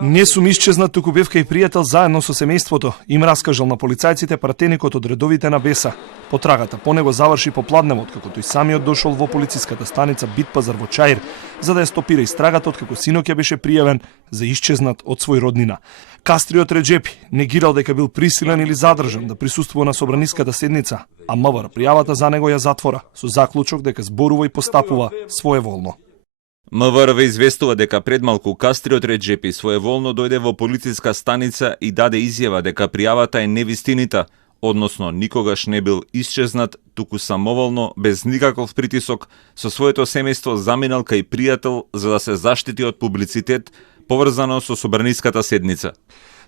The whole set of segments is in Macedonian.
Не сум исчезнат, туку бев кај пријател заедно со семејството, им раскажал на полицајците пратеникот од редовите на Беса. Потрагата по него заврши попладневот, како тој самиот дошол во полициската станица Битпазар во Чаир, за да ја стопира истрагата откако синоќа беше пријавен за исчезнат од свој роднина. Кастриот Реджепи негирал дека бил присилен или задржан да присуствува на собраниската седница, а МВР пријавата за него ја затвора со заклучок дека зборува и постапува своеволно. МВР известува дека пред малку Кастриот Реджепи своеволно дојде во полициска станица и даде изјава дека пријавата е невистинита, односно никогаш не бил исчезнат, туку самоволно, без никаков притисок, со своето семејство заминал кај пријател за да се заштити од публицитет поврзано со собраниската седница.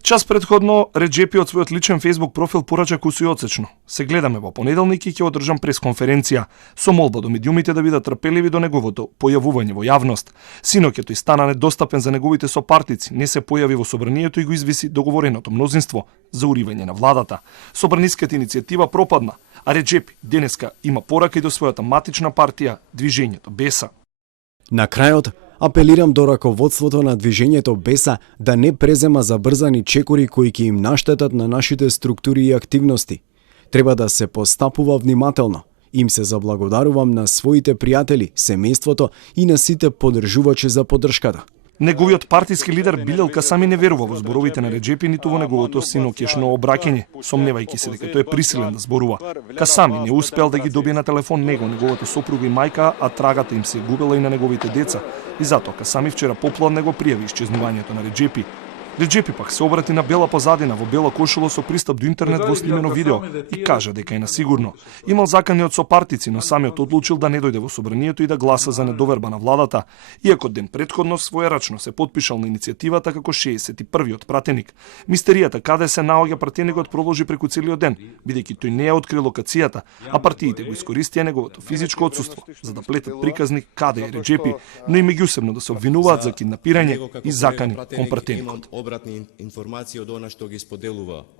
Час предходно, Реджепи од својот личен Facebook профил порача кусо и одсечно. Се гледаме во понеделник и ќе одржам пресконференција со молба до медиумите да бидат трпеливи до неговото појавување во јавност. Синоќа тој стана недостапен за неговите сопартици, не се појави во собранието и го извиси договореното мнозинство за уривање на владата. Собраниската иницијатива пропадна, а Реджепи денеска има порака и до својата матична партија, Движењето Беса. На крајот, апелирам до раководството на Движењето Беса да не презема забрзани чекори кои ќе им наштетат на нашите структури и активности. Треба да се постапува внимателно. Им се заблагодарувам на своите пријатели, семејството и на сите поддржувачи за поддршката. Неговиот партиски лидер Билел Касами не верува во зборовите на Реджепи ниту во неговото синоќешно обраќање, сомневајќи се дека тој е присилен да зборува. Касами не успел да ги добие на телефон него, неговата сопруга и мајка, а трагата им се губела и на неговите деца. И затоа Касами вчера попладне го пријави исчезнувањето на Реджепи. Реджепи пак се обрати на бела позадина во бела кошула со пристап до интернет во снимено видео и кажа дека е на сигурно. Имал закани од сопартици, но самиот одлучил да не дојде во собранието и да гласа за недоверба на владата, иако ден претходно своерачно се потпишал на иницијативата како 61-виот пратеник. Мистеријата каде се наоѓа пратеникот продолжи преку целиот ден, бидејќи тој не ја откри локацијата, а партиите го искористија неговото физичко отсуство за да плетат приказни каде е Реджепи, но и меѓусебно да се обвинуваат за киднапирање и закани кон пратеникот. Обратни информации од она што ги споделува.